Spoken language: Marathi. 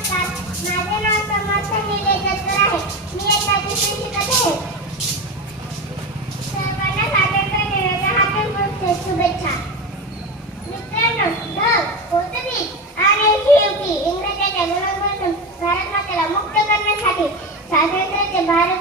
नमस्कार, माझे नाव समर्थ निलेकरकर आहे. मी इयत्ता तिसरीत शिकत आहे. सर्वांना स्वातंत्र्य दिनाच्या हार्दिक शुभेच्छा. मित्रांनो, ढग, कोथंबीर आणि शिवकी इंग्रजांच्या गुलामीपासून भारत मातेला मुक्त करण्यासाठी स्वातंत्र्याचे भारत